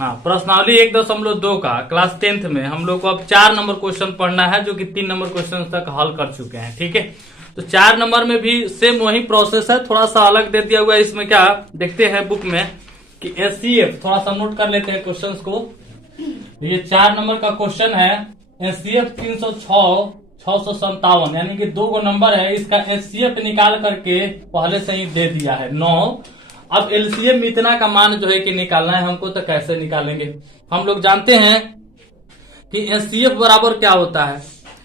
हाँ, प्रश्नावली 1.2 का क्लास 10th में हम लोग को अब 4 नंबर क्वेश्चन पढ़ना है, जो कि 3 नंबर क्वेश्चन तक हल कर चुके हैं। ठीक है, तो 4 नंबर में भी सेम वही प्रोसेस है, थोड़ा सा अलग दे दिया हुआ है। इसमें क्या देखते हैं बुक में कि एचसीएफ, थोड़ा सा नोट कर लेते हैं क्वेश्चंस को। ये 4 नंबर का क्वेश्चन है, एचसीएफ 657, यानी कि 2 नंबर है, इसका एचसीएफ निकाल करके पहले से ही दे दिया है 9। अब एलसीएम इतना का मान जो है कि निकालना है हमको, तो कैसे निकालेंगे? हम लोग जानते हैं कि एचसीएफ बराबर क्या होता है।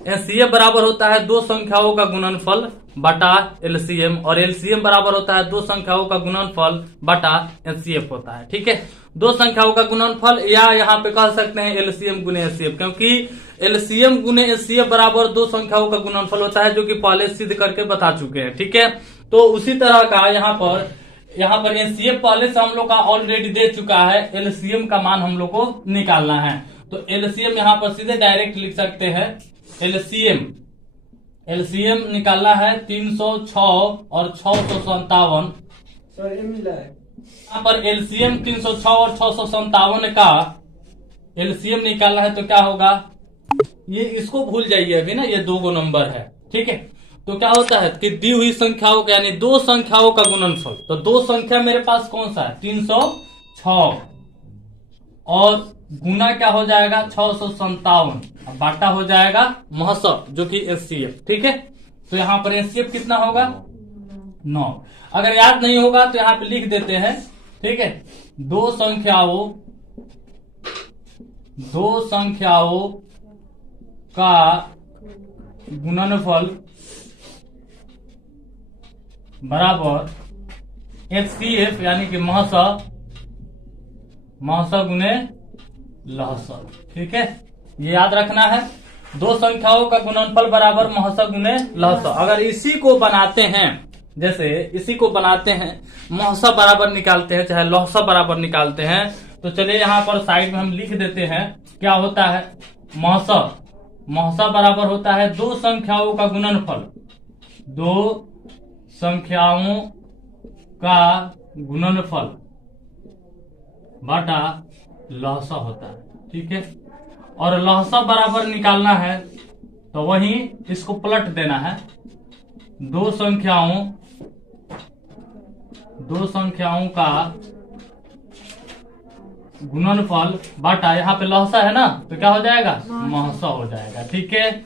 एचसीएफ बराबर होता है 2 संख्याओं का गुणनफल बटा एलसीएम, और एलसीएम बराबर होता है 2 संख्याओं का गुणनफल बटा एचसीएफ होता है। ठीक है, 2 संख्याओं का गुणनफल, या यहाँ पे कह सकते हैं एलसीएम गुने एचसीएफ, क्योंकि एलसीएम गुने एचसीएफ बराबर 2 संख्याओं का गुणनफल होता है, जो कि पहले सिद्ध करके बता चुके हैं। ठीक है, तो उसी तरह का यहाँ पर एचसीएफ पहले से हम लोग का ऑलरेडी दे चुका है, एलसीएम का मान हम लोग को निकालना है। तो एलसीएम यहाँ पर सीधे डायरेक्ट लिख सकते हैं, एलसीएम निकालना है 306 और 657। यहाँ पर एलसीएम 306 और 657 का एलसीएम निकालना है, तो क्या होगा? ये इसको भूल जाइए अभी ना, ये 2 नंबर है। ठीक है, तो क्या होता है कि दी हुई संख्याओं का, यानी 2 संख्याओं का गुणनफल, तो 2 संख्या मेरे पास कौन सा है? 306, और गुना क्या हो जाएगा? 657, बाटा हो जाएगा महसब, जो कि एचसीएफ। ठीक है, तो यहाँ पर एचसीएफ कितना होगा? 9। अगर याद नहीं होगा तो यहाँ पे लिख देते हैं। ठीक है, 2 संख्याओं का गुणनफल बराबर एचसीएफ, यानी कि महसब गुने लहसब। ठीक है, ये याद रखना है, 2 संख्याओं का गुणनफल बराबर महसब गुने लहसब। अगर इसी को बनाते हैं, जैसे इसी को बनाते हैं, महसब बराबर निकालते हैं, चाहे लहसब बराबर निकालते हैं, तो चलिए यहाँ पर साइड में हम लिख देते हैं क्या होता है। महसब बराबर होता है 2 संख्याओं का गुणनफल, 2 संख्याओं का गुणनफल बटा लहसब होता है। ठीक है, और लहसब बराबर निकालना है तो वही इसको पलट देना है, 2 संख्याओं का गुणनफल बटा, यहाँ पे लहसा है ना, तो क्या हो जाएगा? महसा हो जाएगा। ठीक है,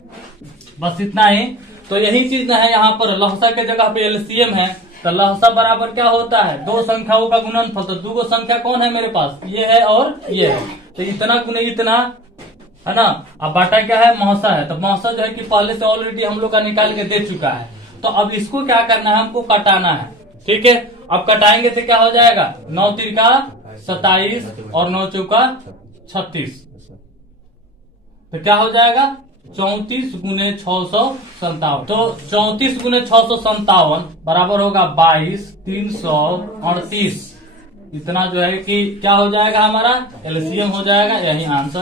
बस इतना ही। तो यही चीज है, यहाँ पर लहसा के जगह पे एलसीएम है, तो लहसा बराबर क्या होता है? 2 संख्याओं का गुणनफल। तो 2 संख्या कौन है मेरे पास? ये है और ये है, तो इतना गुने इतना है ना। अब बाटा क्या है? महसा है, तो महसा जो है कि पहले से ऑलरेडी हम लोग का निकाल के दे चुका है। तो अब इसको क्या करना है? हमको कटाना है। ठीक है, अब कटाएंगे तो क्या हो जाएगा? 9 तिरका 27 और 9 चौका 36, तो क्या हो जाएगा? 34 गुने 657। तो 34 गुने 657 बराबर होगा 22,338। इतना जो है कि क्या हो जाएगा? हमारा एलसीएम हो जाएगा। यही आंसर।